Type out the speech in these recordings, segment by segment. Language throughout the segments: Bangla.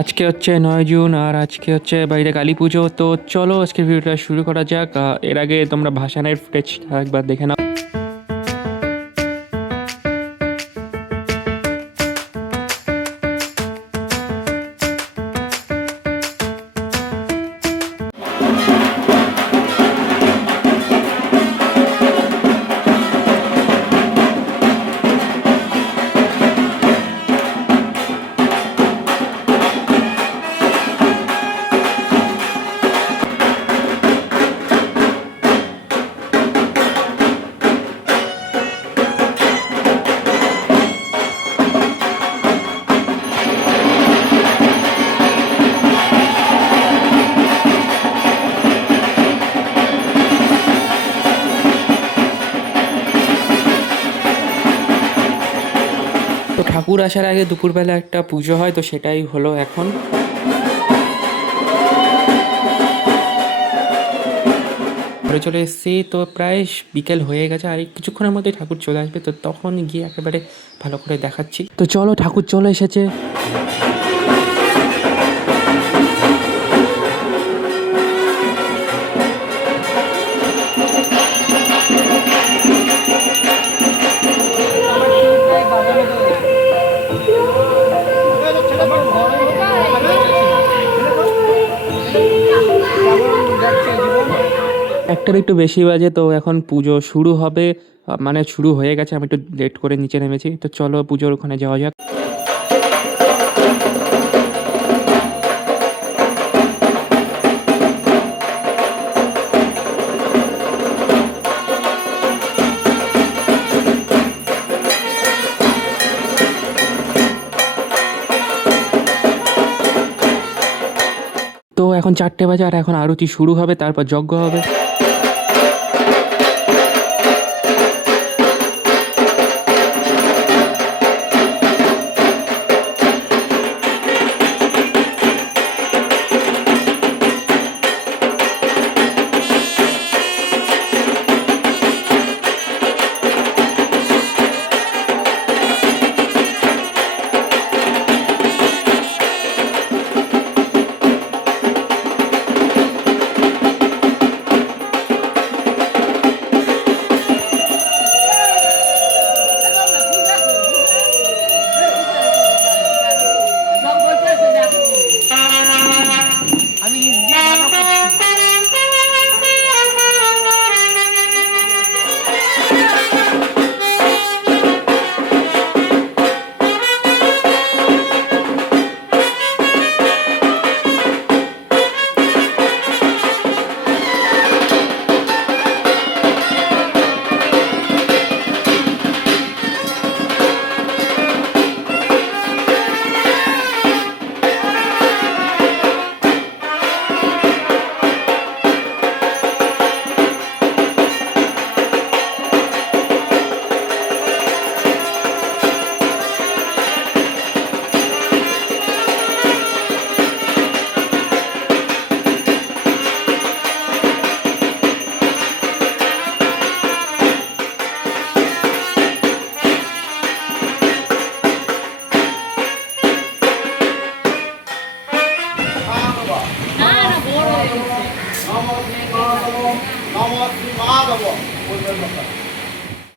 আজকে হচ্ছে 9 জুন আর আজকে হচ্ছে বাইরে কালী পুজো। তো চলো আজকের ভিডিওটা শুরু করা যাক। এর আগে তোমরা ভাসানের ফুটেজ একবার দেখে নাও। তো ঠাকুর আসার আগে দুপুরবেলা একটা পুজো হয়, তো সেটাই হলো এখন। ঘরে চলে এসেছি, তো প্রায় বিকেল হয়ে গেছে আর এই কিছুক্ষণের মধ্যে ঠাকুর চলে আসবে, তো তখন গিয়ে একেবারে ভালো করে দেখাচ্ছি। তো চলো, ঠাকুর চলে এসেছে। একটার একটু বেশি বাজে, তো এখন পুজো শুরু হবে। মানে শুরু হয়ে গেছে, আমি একটু লেট করে নিচে নেমেছি। তো চলো পুজোর ওখানে যাওয়া যাক। তো এখন 4টে বাজে আর এখন আরতি শুরু হবে, তারপর যজ্ঞ হবে।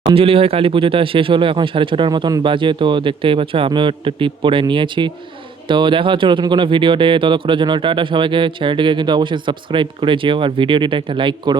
অঞ্জলি হয়ে কালী পুজোটা শেষ হলো, এখন 6:30টার মতন বাজে। তো দেখতেই পাচ্ছ আমিও একটা টিপ পরে নিয়েছি। তো দেখা হচ্ছে নতুন কোনো ভিডিওতে, ততক্ষণের জন্য টাটা সবাইকে। চ্যানেলটিকে কিন্তু অবশ্যই সাবস্ক্রাইব করে যেও আর ভিডিওটিটা একটা লাইক করো।